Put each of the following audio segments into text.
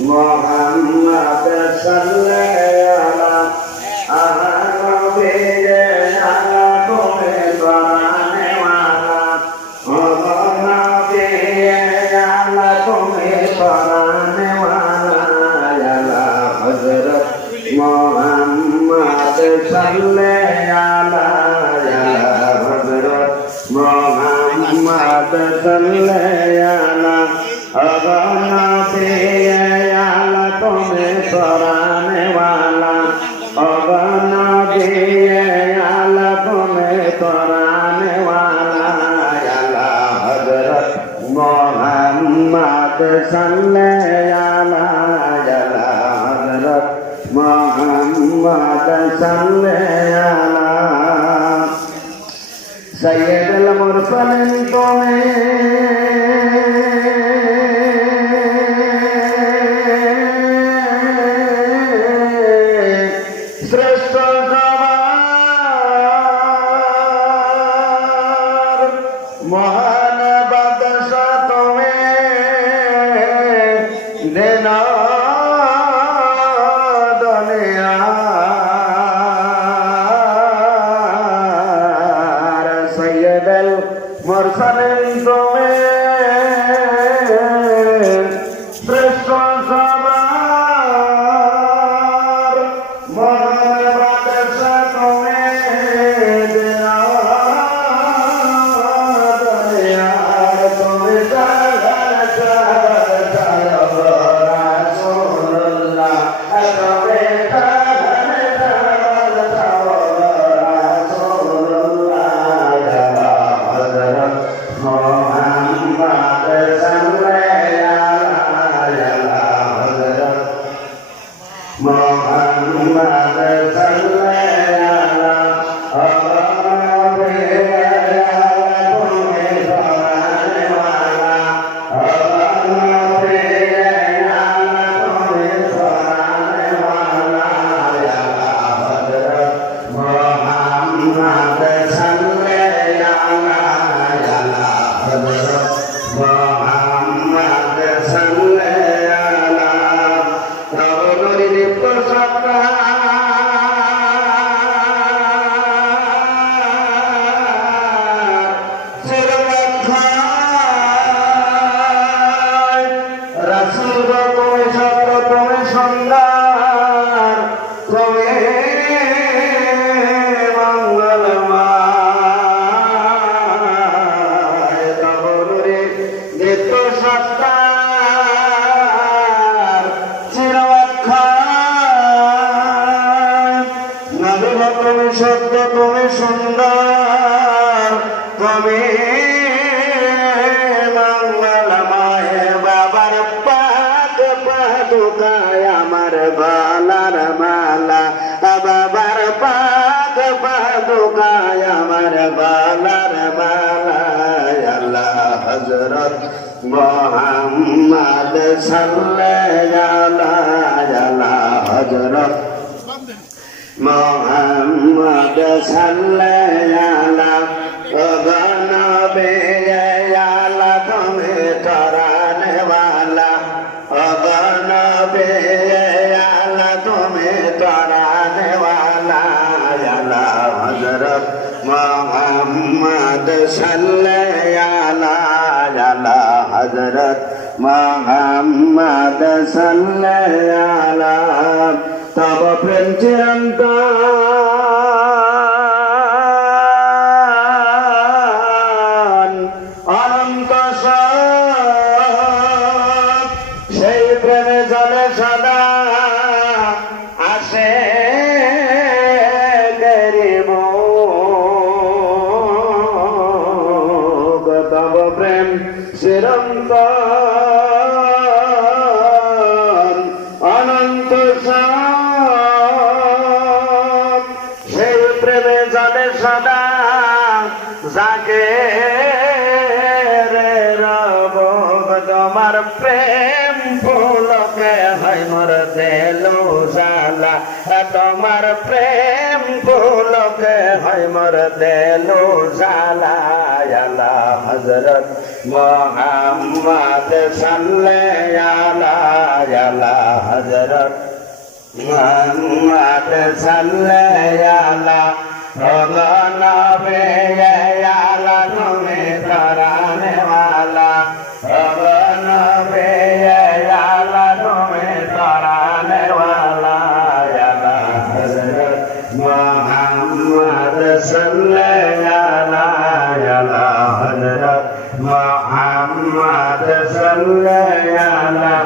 মোহাম্মদ সাল্লাল্লাহু আলাইহি আলা কোমে صلی علی حضرت محمد صلی علی سید المرسلین تو میں মুরসালিন মোহাম্মদ তুমি সত্য তুমি সুন্দর তুমি মঙ্গলময় বাবার পাদ পাদুকায় আমার বালার মালা। বাবার পাদ পাদুকায় আমার বালার মালা। আল্লাহ হজরত মোহাম্মদ সাল্লাল্লাহু হজরত মোহাম্মদ সাল্লাল্লাহ, ও নবী আলা তুমি তরানে ওয়ালা ও নবী আলা তুমি তরানে ওয়ালা আলা হযরত মোহাম্মদ সাল্লাল্লাহ আলা হযরত চিরন্তন অনন্ত সব সেই প্রেমে জলে সদা আসে গরিব তব প্রেম চিরন্তন মোর দেলো জালা তোমার প্রেম ফুলকে হয় মোর দেলো জালা আলা হজরত মোহাম্মদ সাল্লাল্লাহু হজরত মোহাম্মদ সাল্লাল্লাহ ভগনবে মোহাম্মদ সাল্লাল্লাহ তুমি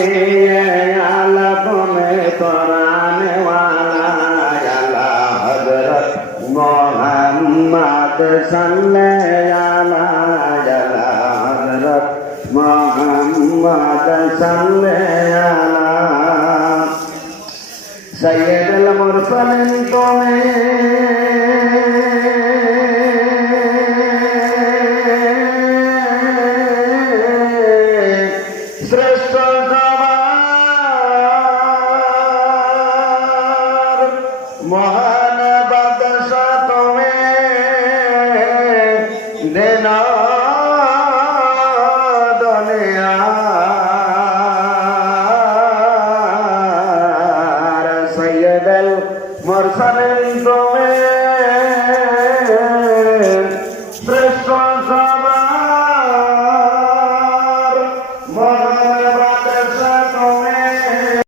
দিয়ে আলা তুমি করানে আলা হজরত মোহাম্মদ সাল্লে আলা আলা হজরত মোহাম্মদ সৈয়দ মুরসালিন তুমি